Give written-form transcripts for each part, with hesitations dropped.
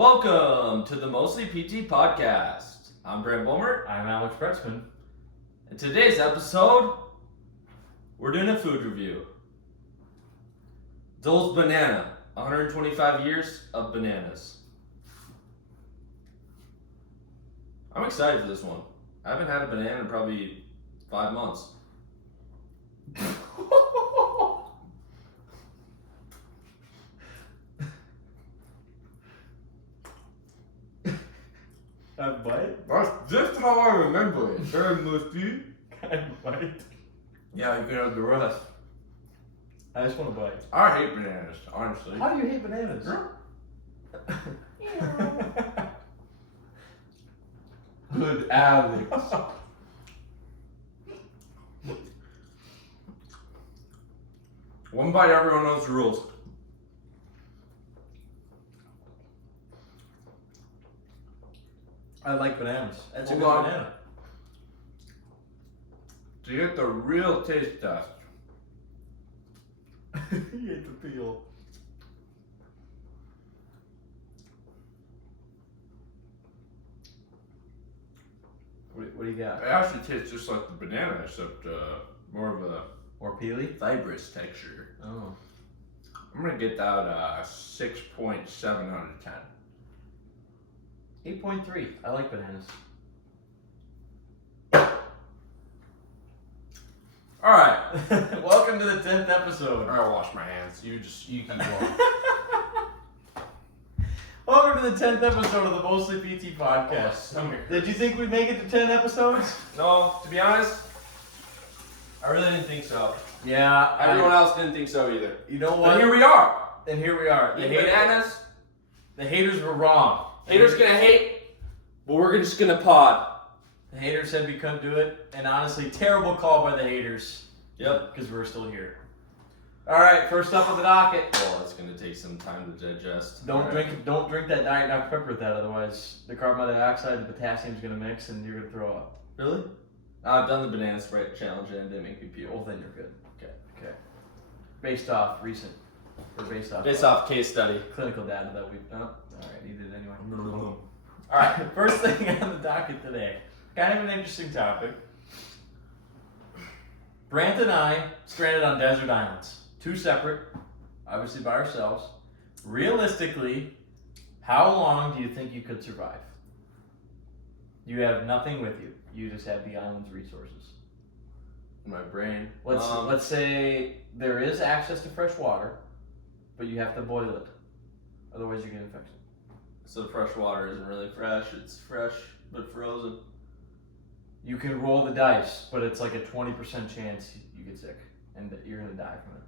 Welcome to the Mostly PT Podcast. I'm Brent Bulmer. I'm Alex Bretzman. In today's episode, we're doing a food review. Dole's Banana, 125 years of bananas. I'm excited for this one. I haven't had a banana in probably 5 months. That bite? That's just how I remember it. Very musty. That bite? Yeah, you can have the rest. I just want to bite. I hate bananas, honestly. How do you hate bananas? Good Alex. One bite, everyone knows the rules. I like bananas. That's a Hold good on. banana. To get the real taste test. You ate the peel. What do you got? It actually tastes just like the banana, except more of a More peely? fibrous texture. Oh. I'm gonna get that 6.7 out of 10. 8.3. I like bananas. All right. Welcome to the 10th episode. I wash my hands. You keep going. Welcome to the 10th episode of the Mostly PT Podcast. Did you think we'd make it to 10 episodes? No, to be honest, I really didn't think so. Yeah. Everyone else didn't think so either. You know But what? here we are. And here we are. The bananas. The haters were wrong. Haters gonna hate, but we're just gonna pod. The haters said we couldn't do it, and honestly, terrible call by the haters. Yep. Because we're still here. All right, first up on the docket. Well, it's gonna take some time to digest. Don't All right. drink that Diet Dr Pepper with that, otherwise the carbon dioxide, the potassium's gonna mix, and you're gonna throw up. Really? I've done the banana Sprite challenge and it didn't make me puke. Well, then you're good. Okay. Okay. Based off Based off case study. clinical data that we. Oh, all right, you did anyway. All right, first thing on the docket today. Kind of an interesting topic. Brant and I stranded on desert islands. 2 separate, obviously by ourselves. Realistically, how long do you think you could survive? You have nothing with you. You just have the island's resources. In my brain. Let's say there is access to fresh water, but you have to boil it. Otherwise you get infection. So fresh water isn't really fresh. It's fresh but frozen. You can roll the dice, but it's like a 20% chance you get sick and that you're gonna die from it.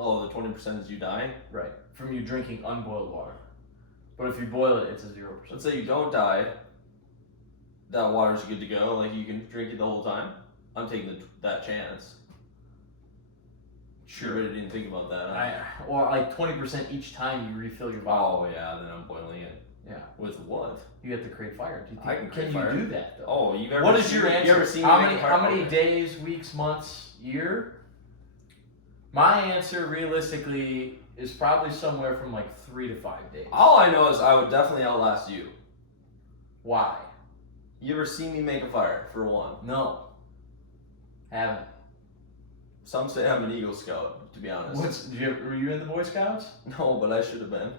Oh, the 20% is you dying? Right. From you drinking unboiled water. But if you boil it, it's a 0%. Let's say you don't die. That water's good to go. Like you can drink it the whole time. I'm taking that chance. Sure, I didn't think about that. Or like 20% each time you refill your bottle. Oh yeah, then I'm boiling it. Yeah. With what? You have to create fire. Do you think, I can create you fire. do that though? Oh, you've ever What is seen, your answer? You ever seen how me many make a fire? how many Okay. days, weeks, months, year? My answer realistically is probably somewhere from like 3 to 5 days. All I know is I would definitely outlast you. Why? You ever seen me make a fire, for one? No. Haven't. Some say I'm an Eagle Scout, to be honest. Were you in the Boy Scouts? No, but I should have been.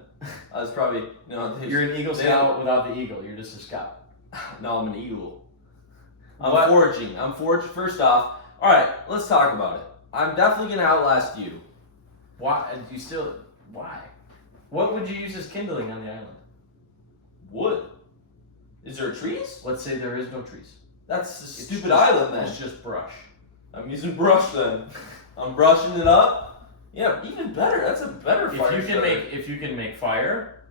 I was probably, You're an Eagle Scout without the eagle. You're just a scout. No, I'm an eagle. I'm What? foraging. I'm foraging. First off, all right, let's talk about it. I'm definitely gonna outlast you. Why? Why? What would you use as kindling on the island? Wood. Is there trees? Let's say there is no trees. That's a It's stupid just- island then. It's just brush. I'm using brush then. I'm brushing it up. Yeah, even better. That's a better fire. If you can make fire,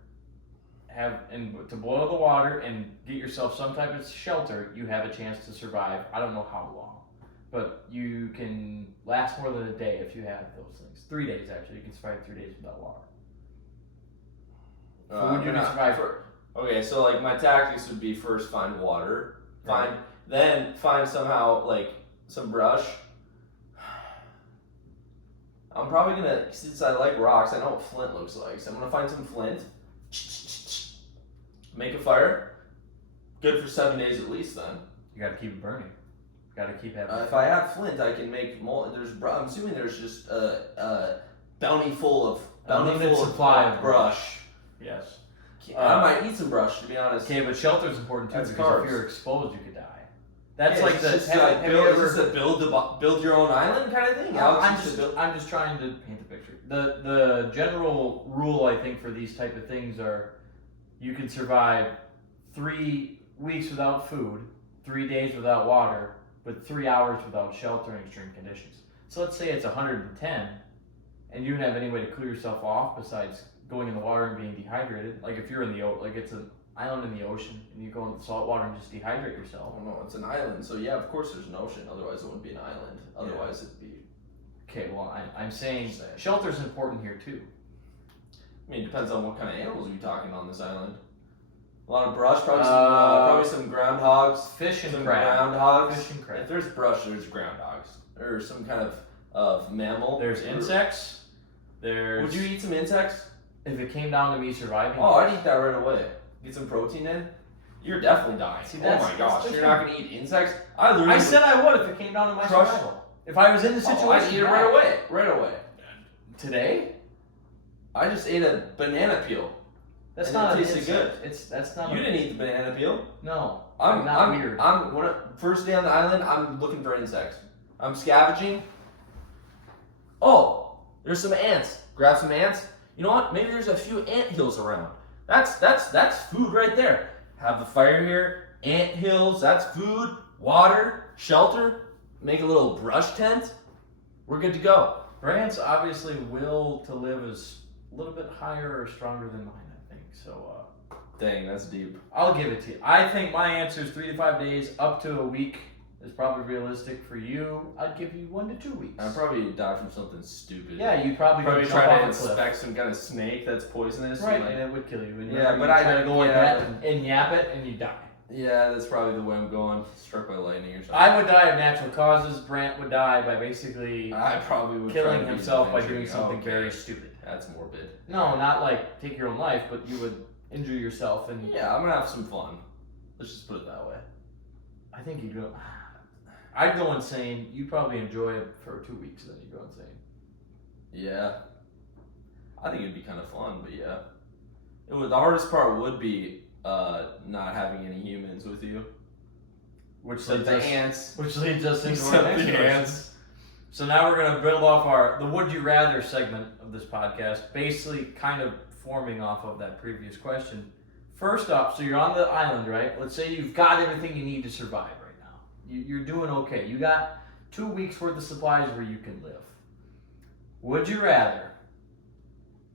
to boil the water and get yourself some type of shelter, you have a chance to survive. I don't know how long, but you can last more than a day if you have those things. 3 days actually. You can survive 3 days without water. So would you survive? Okay, so like my tactics would be first find water, then find somehow like some brush. I'm probably gonna, since I like rocks, I know what flint looks like, so I'm gonna find some flint. Make a fire. Good for 7 days at least. Then You got to keep it burning. You got to keep having. if I have flint, I can make I'm assuming there's just a bounty full of Unlimited supply of brush. Yes. I might need some brush, to be honest. Okay, but shelter is important too That's because carbs. if you're exposed, you could die. That's Yeah, like it's the. just Have you ever? is this a build your own island kind of thing? I'm just trying to paint the picture. The general rule I think for these type of things are, you can survive 3 weeks without food, 3 days without water, but 3 hours without shelter in extreme conditions. So let's say it's 110, and you don't have any way to cool yourself off besides going in the water and being dehydrated. Like if you're in the like it's an island in the ocean and you go in the salt water and just dehydrate yourself. Oh no, it's an island, so yeah, of course there's an ocean. Otherwise, it wouldn't be an island. Otherwise, it'd be. Okay, well I'm saying shelter's important here too. I mean, it depends on what kind of animals you're talking on this island. A lot of brush, probably some groundhogs, Fish and some crab. groundhogs. Fish and crab. If there's brush, there's groundhogs or some kind of mammal. There's insects. There's. Would you eat some insects? If it came down to me surviving? Oh, I'd eat that right away. Get some protein in. You're definitely dying. See, Oh that's- my gosh, that's you're not gonna eat insects? I I said I would if it came down to my Crush- survival. If I was in the situation, I'd eat it right away. Right away. Today? I just ate a banana peel. That's And not it an tasted insect. That's not. You didn't eat the banana peel. No. I'm not weird. First day on the island, I'm looking for insects. I'm scavenging. Oh, there's some ants. Grab some ants. You know what? Maybe there's a few ant hills around. That's food right there. Have the fire here. Ant hills. That's food. Water. Shelter. Make a little brush tent. We're good to go. Brand's obviously will to live is a little bit higher or stronger than mine, I think. So Dang, that's deep. I'll give it to you. I think my answer is 3 to 5 days, up to a week is probably realistic for you. I'd give you 1 to 2 weeks. I'd probably die from something stupid. Yeah, you probably Probably jump try off to a cliff. inspect some kind of snake that's poisonous. Right, and, and it would kill you. And Yeah, you but try I- to go like yeah. that and yap it, and you die. yeah, that's probably the way I'm going. Struck by lightning or something. I would die of natural causes. Brant would die by basically I probably would killing try to be himself by adventurous. doing something Okay. very stupid. That's morbid. No, not like take your own life, but you would injure yourself, and Yeah, I'm gonna have some fun. Let's just put it that way. I think you'd go. I'd go insane. You'd probably enjoy it for 2 weeks, then you'd go insane. Yeah, I think it'd be kind of fun, but yeah, the hardest part would be not having any humans with you. Which Like leads the us, ants. which leads us into our Except next the question. ants. So now we're gonna build off the Would You Rather segment of this podcast, basically kind of forming off of that previous question. First up, so you're on the island, right? Let's say you've got everything you need to survive right now. You're doing okay. You got 2 weeks worth of supplies where you can live. Would you rather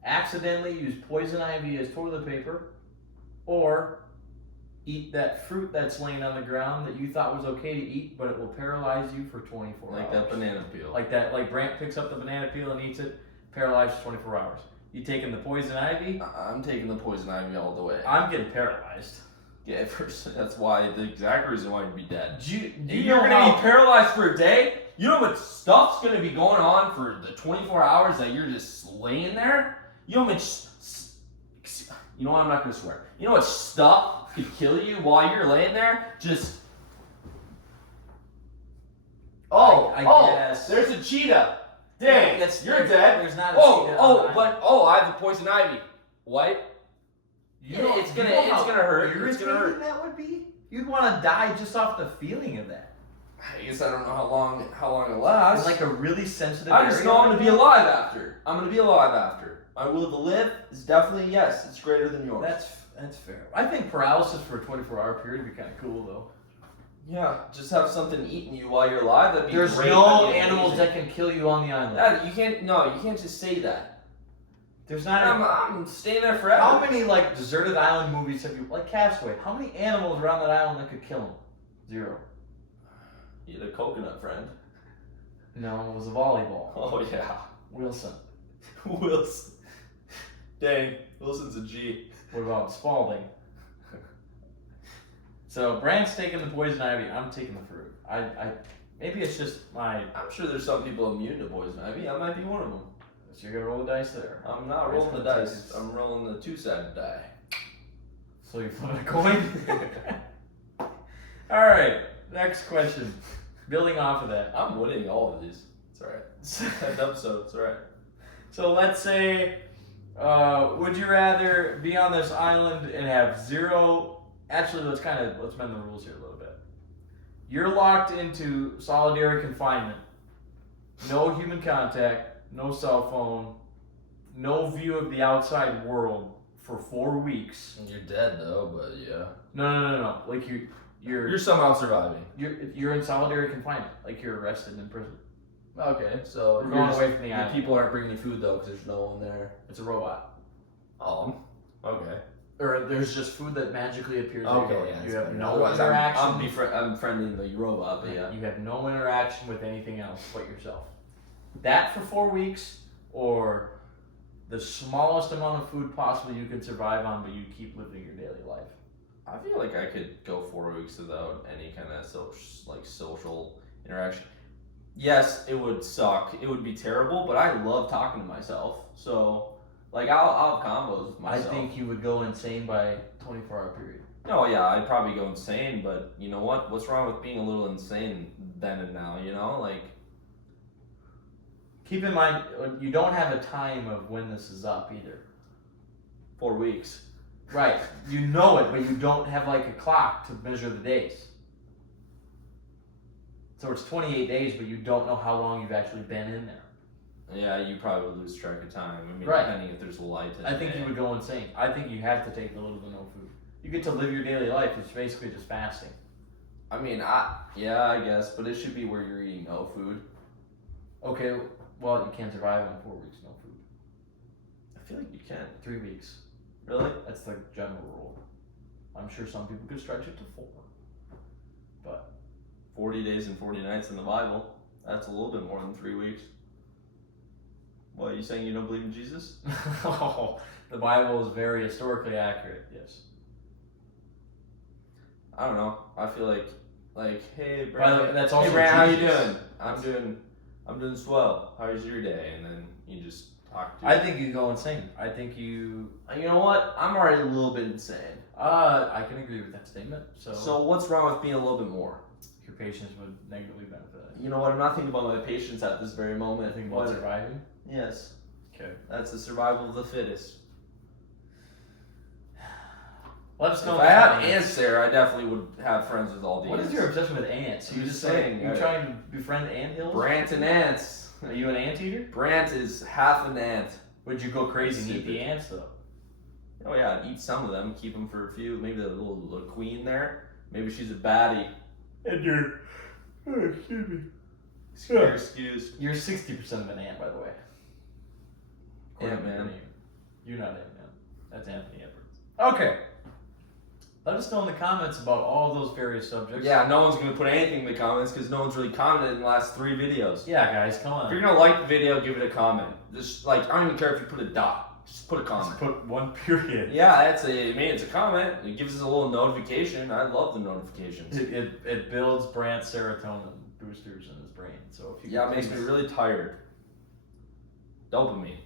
accidentally use poison ivy as toilet paper, or eat that fruit that's laying on the ground that you thought was okay to eat, but it will paralyze you for 24 Like hours? that banana peel. Like Brant picks up the banana peel and eats it, paralyzed for 24 hours. You taking the poison ivy? I'm taking the poison ivy all the way. I'm getting paralyzed. Yeah, that's why the exact reason why you'd be dead. You You're know gonna how- be paralyzed for a day. You know what stuff's gonna be going on for the 24 hours that you're just laying there. You know how much. You know what? I'm not gonna swear. You know what stuff could kill you while you're laying there? Just. I guess. There's a cheetah. Dang, you're dead. There's not a cheetah on the island. I have the poison ivy. What? It's gonna hurt. It's gonna hurt. That would be. You'd want to die just off the feeling of that. I guess I don't know how long it lasts. It's like a really sensitive. I just area know I'm like gonna be that. alive after. I'm gonna be alive after. My will to live is definitely yes. It's greater than yours. That's fair. I think paralysis for a 24-hour period would be kind of cool though. Yeah, just have something eating you while you're alive. That'd be There's great. no That'd be animals amazing. that can kill you on the island. You can't. No, you can't just say that. There's not. I'm staying there forever. How many like deserted island movies have you like Castaway? How many animals around that island that could kill him? 0. You had a coconut friend. No, it was a volleyball. Oh yeah, Wilson. Wilson. Dang, Wilson's a G. What about Spalding? So Brand's taking the poison ivy. I'm taking the fruit. I maybe it's just my. I'm sure there's some people immune to poison ivy. I might be one of them. So you're gonna roll the dice there. I'm not rolling the dice. I'm rolling the 2-sided die. So you flip a coin? Alright, next question. Building off of that. I'm winning all of these. It's alright. 10th episode, it's alright. So let's say, would you rather be on this island and have zero... Actually, let's bend the rules here a little bit. You're locked into solitary confinement. No human contact, no cell phone, no view of the outside world for 4 weeks. You're dead though, but yeah. No. Like You're somehow surviving. You're in solitary confinement. Like you're arrested in prison. Okay, so We're going away from the the island. people aren't bringing you food though, because there's no one there. It's a robot. Oh, okay. Or there's just food that magically appears. Okay, yeah. You have no Otherwise, interaction. I'm friendly the robot, but yeah. You have no interaction with anything else but yourself. That for 4 weeks, or the smallest amount of food possible you could survive on, but you keep living your daily life. I feel like I could go 4 weeks without any kind of social interaction. Yes, it would suck. It would be terrible, but I love talking to myself. So, like, I'll have combos with myself. I think you would go insane by 24-hour period. No, yeah, I'd probably go insane, but you know what? What's wrong with being a little insane then and now, you know? Like, keep in mind, you don't have a time of when this is up either. 4 weeks. Right. You know it, but you don't have like a clock to measure the days. So it's 28 days, but you don't know how long you've actually been in there. Yeah, you probably would lose track of time. I mean, Right. depending if there's light in I the think day. you would go insane. I think you have to take a little to no food. You get to live your daily life. It's basically just fasting. I mean, yeah, I guess, but it should be where you're eating no food. Okay, well, you can't survive on 4 weeks no food. I feel like you can. 3 weeks. Really? That's the general rule. I'm sure some people could stretch it to 4. But 40 days and 40 nights in the Bible. That's a little bit more than 3 weeks. What, are you saying you don't believe in Jesus? The Bible is very historically accurate, yes. I don't know. I feel like, hey, By the Brandon. way, that's also Hey, Brandon, how you Jesus. doing? I'm doing swell. How's your day? And then you just talk to. I think you go insane. I think you. You know what? I'm already a little bit insane. I can agree with that statement. So what's wrong with being a little bit more? Your patients would negatively benefit. You know what? I'm not thinking about my patients at this very moment. I think about surviving. Yes. Okay. That's the survival of the fittest. Let us know. If I had ants there, I definitely would have friends with all the What ants. is your obsession with ants? I'm You just just saying, you trying to befriend anthills? Brant and ants. Are you an anteater? Brant is half an ant. Would you go crazy and eat Stupid. the ants though? Oh yeah, I'd eat some of them, keep them for a few. Maybe the little queen there. Maybe she's a baddie. And you're, excuse me. You're excused. You're 60% of an ant, by the way. Ant Man. You're not Ant Man. That's Anthony Edwards. Okay. Let us know in the comments about all those various subjects. Yeah, no one's gonna put anything in the comments because no one's really commented in the last 3 videos. Yeah, guys, come If you're on. gonna like the video, give it a comment. Just I don't even care if you put a dot. Just put a comment. Just put one period. Yeah, it's a comment. It gives us a little notification. I love the notifications. It builds Brandt's serotonin boosters in his brain. So if you Yeah, it makes me really tired. Dopamine.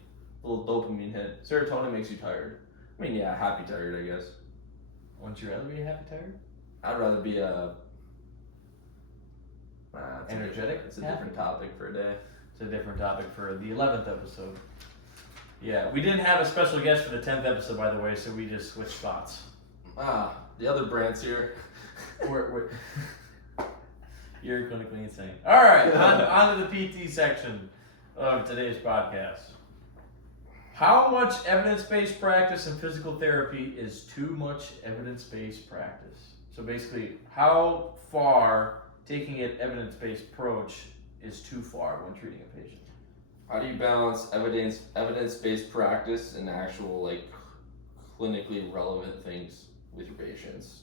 A little dopamine hit. Serotonin makes you tired. I mean, yeah, happy tired, I guess. Wouldn't you rather be a happy tired? I'd rather be a... Energetic? It's a different topic for a day. It's a different topic for the 11th episode. Yeah, we didn't have a special guest for the 10th episode, by the way, so we just switched spots. The other Brant's here. We're You're clinically insane. All right, on to the PT section of today's podcast. How much evidence-based practice in physical therapy is too much evidence-based practice? So basically, how far taking an evidence-based approach is too far when treating a patient? How do you balance evidence-based practice and actual clinically relevant things with your patients?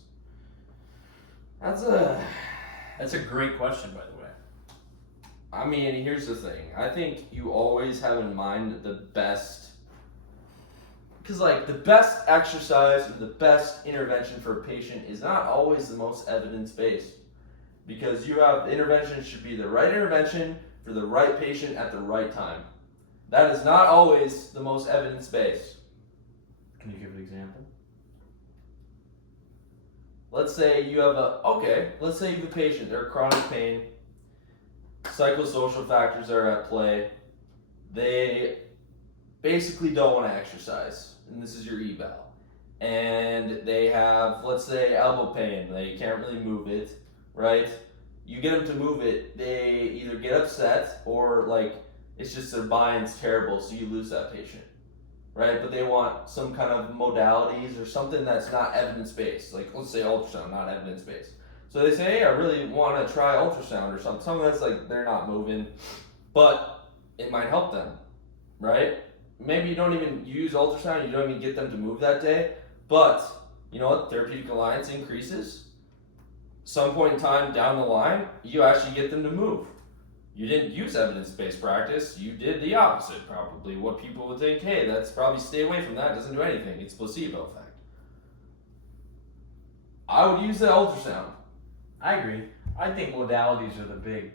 That's a great question, by the way. I mean, here's the thing. I think you always have in mind the best, because the best exercise or the best intervention for a patient is not always the most evidence-based, because the intervention should be the right intervention for the right patient at the right time. That is not always the most evidence-based. Can you give an example? let's say you have a patient, they're chronic pain, psychosocial factors are at play. They basically don't want to exercise, and this is your eval. And they have, let's say, elbow pain. They can't really move it, right? You get them to move it, they either get upset or like it's just their buy-in's terrible, so you lose that patient, right? But they want some kind of modalities or something that's not evidence-based. Like, let's say ultrasound, not evidence-based. So they say, hey, I really want to try ultrasound or something that's like they're not moving, but it might help them, right? Maybe you don't even use ultrasound, you don't even get them to move that day, but you know what? Therapeutic alliance increases. Some point in time down the line, you actually get them to move. You didn't use evidence-based practice, you did the opposite probably. What people would think, hey, that's probably stay away from that, doesn't do anything, it's placebo effect. I would use the ultrasound. I agree. I think modalities are the big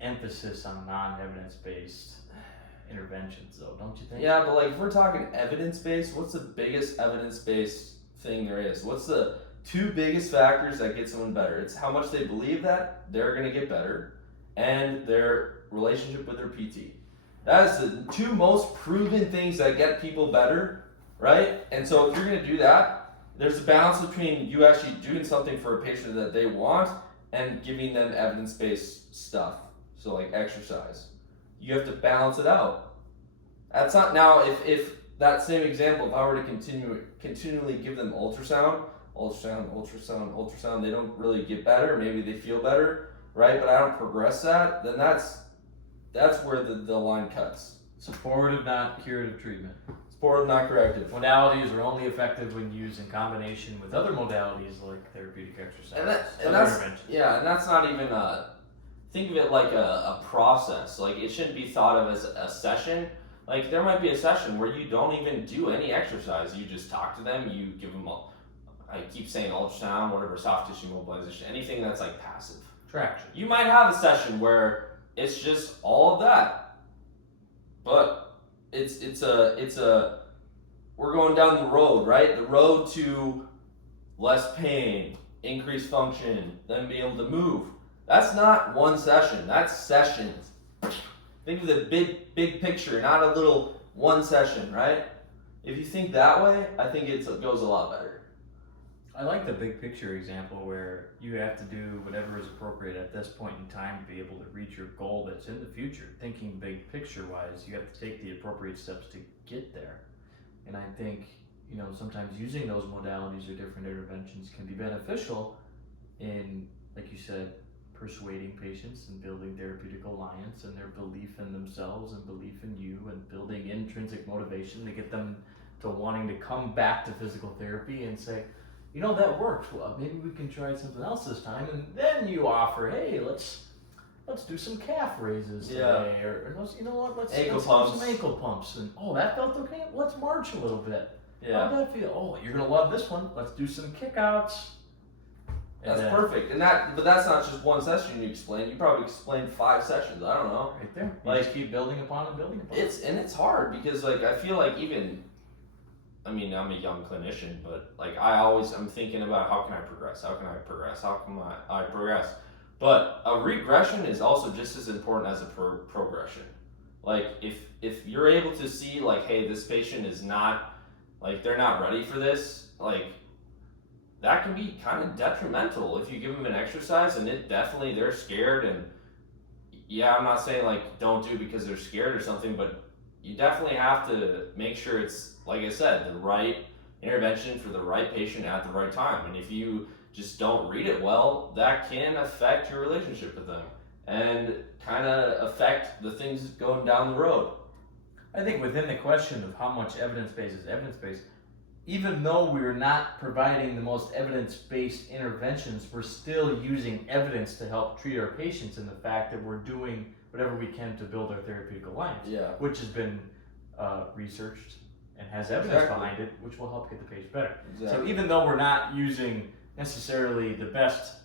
emphasis on non-evidence-based interventions, though, don't you think? Yeah, but like if we're talking evidence-based, what's the biggest evidence-based thing there is? What's the two biggest factors that get someone better? It's how much they believe that they're going to get better and their relationship with their PT. That is the two most proven things that get people better, right? And so if you're going to do that, there's a balance between you actually doing something for a patient that they want and giving them evidence-based stuff. So like exercise. You have to balance it out. That's not, now if that same example, if I were to continually give them ultrasound, they don't really get better, maybe they feel better, right? But I don't progress that, then that's where the line cuts. Supportive, not curative treatment. Supportive, not corrective. Modalities are only effective when used in combination with other modalities like therapeutic exercise. And that's not even think of it like a process. Like it shouldn't be thought of as a session. Like there might be a session where you don't even do any exercise. You just talk to them, you give them I keep saying ultrasound, whatever, soft tissue mobilization, anything that's like passive. Traction. You might have a session where it's just all of that. But it's a we're going down the road, right? The road to less pain, increased function, then be able to move. That's not one session, that's sessions. Think of the big picture, not a little one session, right? If you think that way, I think it goes a lot better. I like the big picture example where you have to do whatever is appropriate at this point in time to be able to reach your goal that's in the future. Thinking big picture wise, you have to take the appropriate steps to get there. And I think, sometimes using those modalities or different interventions can be beneficial in, like you said, persuading patients and building therapeutic alliance and their belief in themselves and belief in you and building intrinsic motivation to get them to wanting to come back to physical therapy and say, that worked. Well, maybe we can try something else this time. And then you offer, hey, let's do some calf raises today, or let's do some ankle pumps. And that felt okay. Let's march a little bit. Yeah. How'd that feel? Oh, you're gonna love this one. Let's do some kickouts. That's perfect. But that's not just one session you explain. You probably explained 5 sessions. I don't know. Right there. You just keep building upon it, building upon it. It's hard because I feel like I'm a young clinician, but I'm thinking about how can I progress? How can I progress? But a regression is also just as important as a progression. Like if you're able to see hey, this patient is not they're not ready for this, that can be kind of detrimental if you give them an exercise and they're scared. And yeah, I'm not saying don't do it because they're scared or something, but you definitely have to make sure it's, like I said, the right intervention for the right patient at the right time. And if you just don't read it well, that can affect your relationship with them and kind of affect the things going down the road. I think within the question of how much evidence-based is evidence-based, even though we're not providing the most evidence-based interventions, we're still using evidence to help treat our patients, in the fact that we're doing whatever we can to build our therapeutic alliance, which has been researched and has evidence behind it, which will help get the patient better. So even though we're not using necessarily the best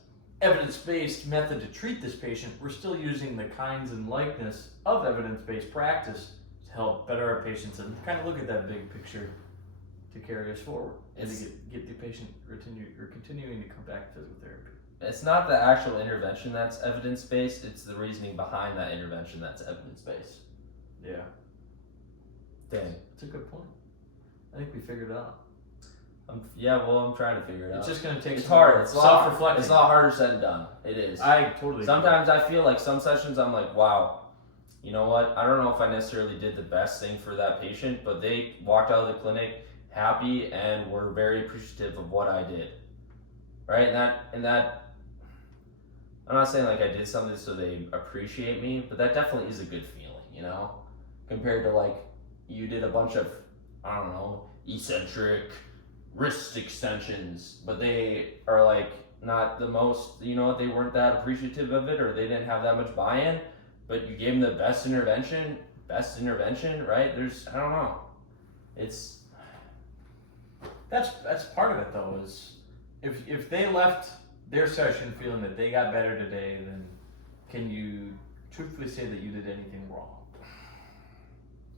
evidence-based method to treat this patient, we're still using the kinds and likeness of evidence-based practice to help better our patients and kind of look at that big picture to carry us forward and It's- to get the patient continuing to come back to physical therapy. It's not the actual intervention that's evidence-based, it's the reasoning behind that intervention that's evidence-based. Yeah, Dang. it's a good point. I think we figured it out. I'm trying to figure it out. It's just gonna take It's some hard. It's self-reflecting. It's a lot harder said than done. It is. I totally. Sometimes I feel like some sessions I'm like, wow, you know what? I don't know if I necessarily did the best thing for that patient, but they walked out of the clinic happy and were very appreciative of what I did. Right? And that I'm not saying like I did something so they appreciate me, but that definitely is a good feeling, you know? Compared to like you did a bunch of, I don't know, eccentric wrist extensions, but they are like not the most, you know, they weren't that appreciative of it or they didn't have that much buy-in, but you gave them the best intervention, right? I don't know. That's part of it though, is if they left their session feeling that they got better today, then can you truthfully say that you did anything wrong?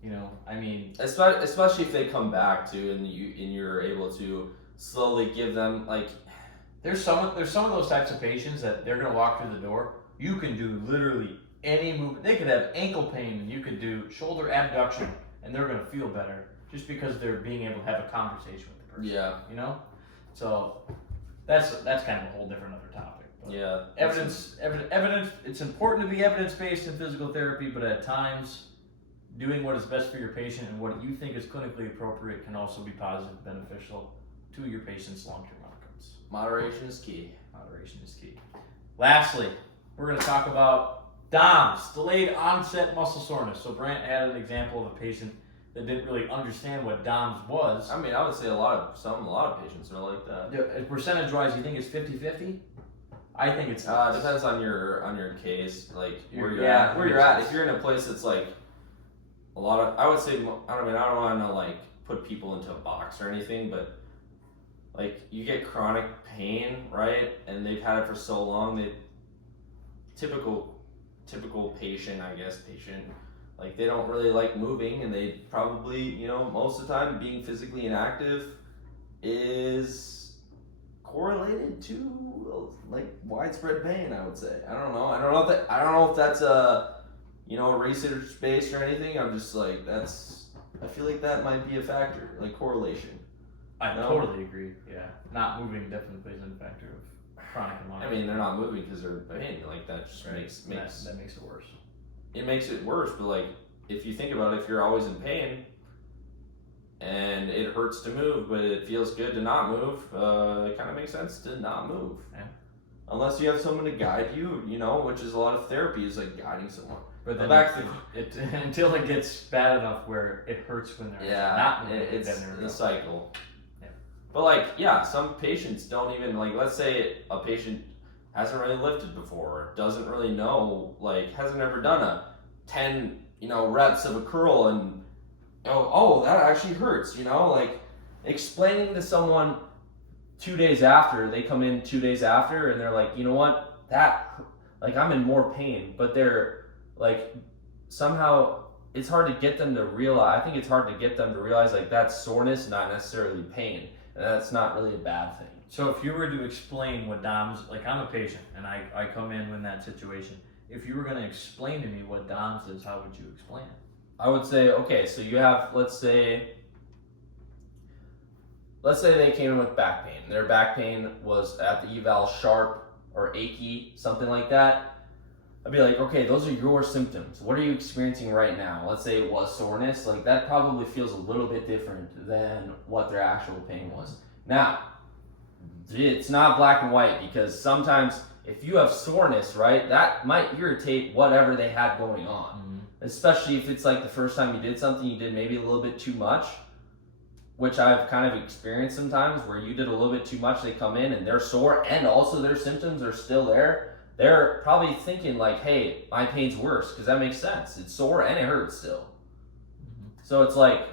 You know, I mean, especially if they come back to and you're able to slowly give them like there's some of those types of patients that they're gonna walk through the door. You can do literally any movement. They could have ankle pain, and you could do shoulder abduction, and they're gonna feel better just because they're being able to have a conversation with the person. Yeah. You know, so that's kind of a whole different other topic. But yeah. evidence. It's important to be evidence based in physical therapy, but at times, doing what is best for your patient and what you think is clinically appropriate can also be positive, beneficial to your patient's long-term outcomes. Moderation is key. Moderation is key. Lastly, we're going to talk about DOMS, delayed onset muscle soreness. So Brant had an example of a patient that didn't really understand what DOMS was. I mean, I would say a lot of patients are like that. Yeah, percentage-wise, you think it's 50-50? I think it's It depends on your case, like where you're Yeah, at. Where you're at. If you're in a place that's like a lot of, I would say, I don't want to like put people into a box or anything, but like you get chronic pain, right? And they've had it for so long. Typical patient, like they don't really like moving, and they probably, you know, most of the time being physically inactive is correlated to like widespread pain. I would say. I don't know if that's a, you know, research based or anything. I'm just like I feel like that might be a factor, like correlation. I totally agree. Yeah, not moving definitely plays in a factor of chronic and long. I mean, they're not moving because they're in pain. Like that just Right. makes that makes it worse. It makes it worse. But like if you think about it, if you're always in pain and it hurts to move, but it feels good to not move, it kind of makes sense to not move. Yeah. Unless you have someone to guide you, you know, which is a lot of therapy is like guiding someone. But then back it until it gets bad enough where it hurts when they're not moving, it's then they're the cycle. Yeah. But like, yeah, some patients don't even like. Let's say a patient hasn't really lifted before, doesn't really know, like hasn't ever done a 10, you know, reps of a curl, and oh that actually hurts, you know, like explaining to someone 2 days after they come in 2 days after and they're like, you know what, that like I'm in more pain, but they're like somehow it's hard to get them to realize. I think it's hard to get them to realize like that's soreness, not necessarily pain, and that's not really a bad thing. So if you were to explain what DOMS, like I'm a patient and I come in that situation, if you were going to explain to me what DOMS is, how would you explain it? I would say, okay, so you have, let's say they came in with back pain. Their back pain was at the eval sharp or achy, something like that. I'd be like, okay, those are your symptoms. What are you experiencing right now? Let's say it was soreness. Like that probably feels a little bit different than what their actual pain was. Now, it's not black and white, because sometimes if you have soreness, right, that might irritate whatever they had going on. Mm-hmm. Especially if it's like the first time you did something, you did maybe a little bit too much, which I've kind of experienced sometimes where you did a little bit too much. They come in and they're sore and also their symptoms are still there. They're probably thinking like, hey, my pain's worse, because that makes sense. It's sore and it hurts still. Mm-hmm. So it's like,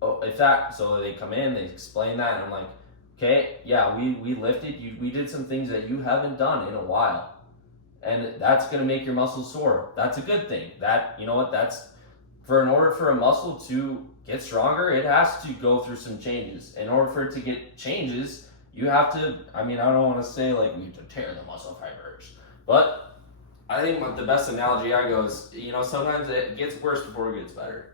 so they come in, they explain that, and I'm like, okay, yeah, we lifted, we did some things that you haven't done in a while. And that's going to make your muscles sore. That's a good thing. That, you know what, that's, in order for a muscle to get stronger, it has to go through some changes. In order for it to get changes, you have to, I mean, I don't want to say like we have to tear the muscle fibers, but I think the best analogy I go is, you know, sometimes it gets worse before it gets better.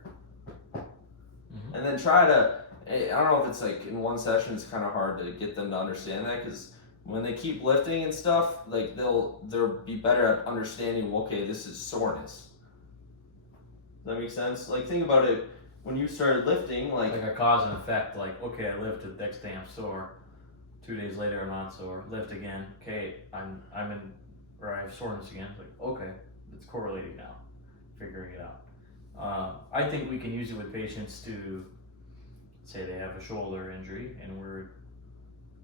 Mm-hmm. And then try to, I don't know if it's like in one session, it's kind of hard to get them to understand that, because when they keep lifting and stuff, like they'll be better at understanding, okay, this is soreness. Does that make sense? Like, think about it, when you started lifting, like a cause and effect, like, okay, I lifted, next day I'm sore, 2 days later I'm not sore, lift again, okay, I'm in, or I have soreness again, like, okay, it's correlating now, figuring it out. I think we can use it with patients to say they have a shoulder injury and we're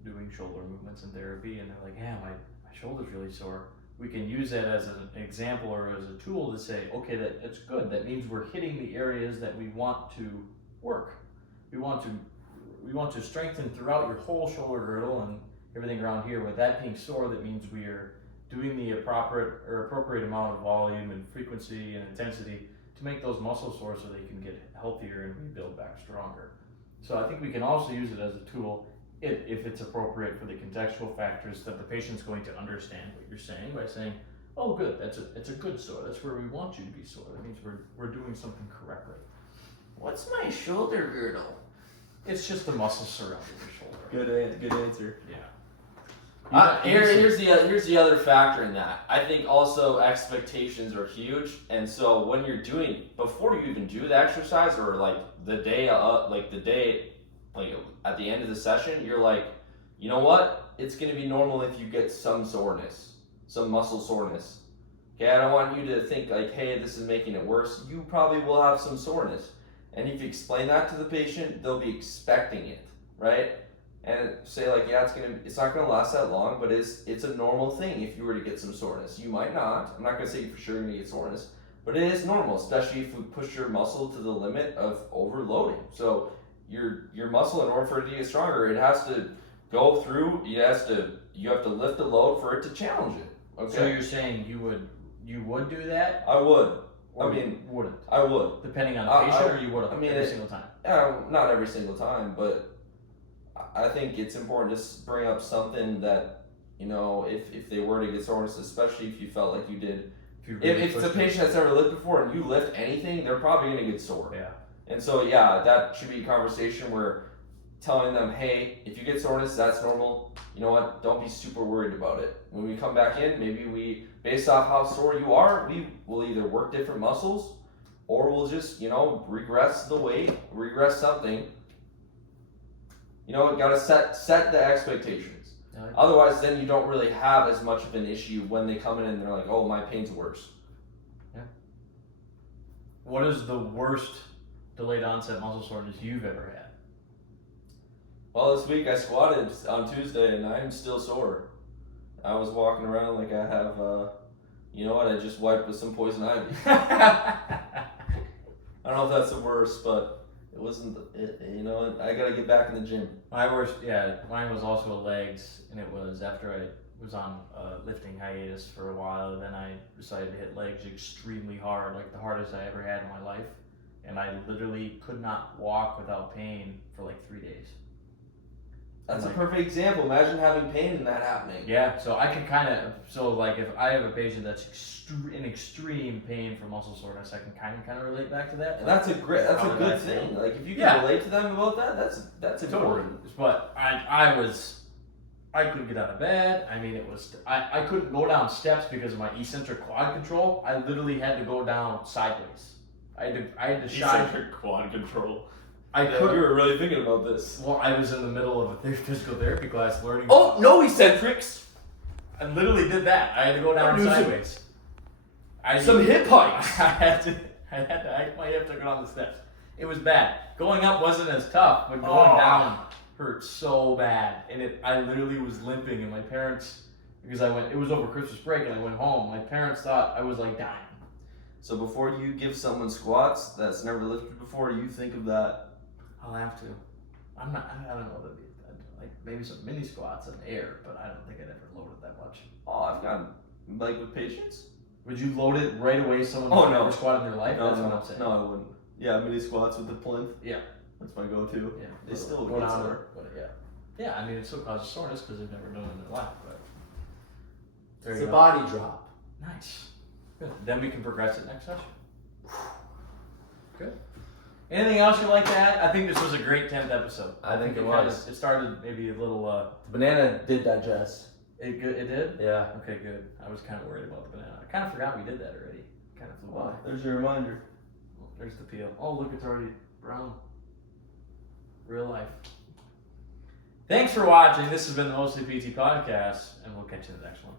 doing shoulder movements in therapy and they're like, yeah, my shoulder's really sore. We can use that as an example or as a tool to say, okay, that's good. That means we're hitting the areas that we want to work. We want to strengthen throughout your whole shoulder girdle and everything around here. With that being sore, that means we are doing the appropriate amount of volume and frequency and intensity to make those muscles sore so they can get healthier and rebuild back stronger. So I think we can also use it as a tool if it's appropriate for the contextual factors that the patient's going to understand what you're saying by saying, oh good, it's a good sore, that's where we want you to be sore, that means we're doing something correctly. what's my shoulder girdle? It's just the muscle surrounding your shoulder. Good answer. Yeah. Here's the other factor in that. I think also expectations are huge, and so when you're doing, before you even do the exercise or like the day at the end of the session, you're like, you know what? It's gonna be normal if you get some soreness, some muscle soreness. Okay, I don't want you to think like, hey, this is making it worse. You probably will have some soreness, and if you explain that to the patient, they'll be expecting it, right? And say like, yeah, it's not gonna last that long, but it's a normal thing if you were to get some soreness. You might not. I'm not gonna say for sure you're gonna get soreness, but it is normal, especially if we push your muscle to the limit of overloading. So your muscle, in order for it to get stronger, it has to go through. You have to lift the load for it to challenge it. Okay. So you're saying you would do that? I would. Or I mean, wouldn't? I would. Depending on the patient, or you would have every single time? Not every single time, but I think it's important to bring up something that, you know, if they were to get soreness, especially if you felt like you did. If it's a patient that's never lifted before and you lift anything, they're probably going to get sore. Yeah. And so, yeah, that should be a conversation where telling them, hey, if you get soreness, that's normal. You know what? Don't be super worried about it. When we come back in, maybe based off how sore you are, we will either work different muscles or we'll just, you know, regress the weight, regress something. You know, got to set the expectations. Otherwise, then you don't really have as much of an issue when they come in and they're like, oh, my pain's worse. Yeah. What is the worst delayed onset muscle soreness you've ever had? Well, this week I squatted on Tuesday and I'm still sore. I was walking around like I have, you know what, I just wiped with some poison ivy. I don't know if that's the worst, but it wasn't, you know, I gotta get back in the gym. Mine was also legs, and it was after I was on lifting hiatus for a while, and then I decided to hit legs extremely hard, like the hardest I ever had in my life, and I literally could not walk without pain for like 3 days. That's a perfect example. Imagine having pain and that happening. Yeah, so I can like if I have a patient that's in extreme pain for muscle soreness, I can kind of relate back to that. And that's a good thing. Like if you can relate to them about that, that's important. Totally. But I couldn't get out of bed. I mean, I couldn't go down steps because of my eccentric quad control. I literally had to go down sideways. I had to shy. Eccentric quad control. You were really thinking about this. Well, I was in the middle of a physical therapy class learning. Oh, no eccentrics! I literally did that. I had to go down sideways. Some hip hikes. I might have to go down the steps. It was bad. Going up wasn't as tough, but going down hurt so bad. And I literally was limping, and my parents, because it was over Christmas break, and I went home. My parents thought I was like dying. So before you give someone squats that's never lifted before, you think of that. I'll have to. I don't know like maybe some mini squats in the air, but I don't think I'd ever load it that much. Oh, I've gotten, like with patients. Would you load it right away? Someone who's never squatted in their life? That's what I'm saying. No, I wouldn't. Yeah, mini squats with the plinth. Yeah. That's my go-to. Yeah. They still go get down sore. But yeah. Yeah, I mean, it still causes soreness because they've never done it in their life. But there It's you a go. body drop. Nice. Good. Then we can progress it next session. Good. Anything else you'd like to add? I think this was a great 10th episode. I think it kinda- was. It started maybe a little. The banana did digest. It did. Yeah. Okay, good. I was kind of worried about the banana. I kind of forgot we did that already. Kind of flew by. There's your reminder. Oh, there's the peel. Oh, look, it's already brown. Real life. Thanks for watching. This has been the Mostly PT Podcast, and we'll catch you in the next one.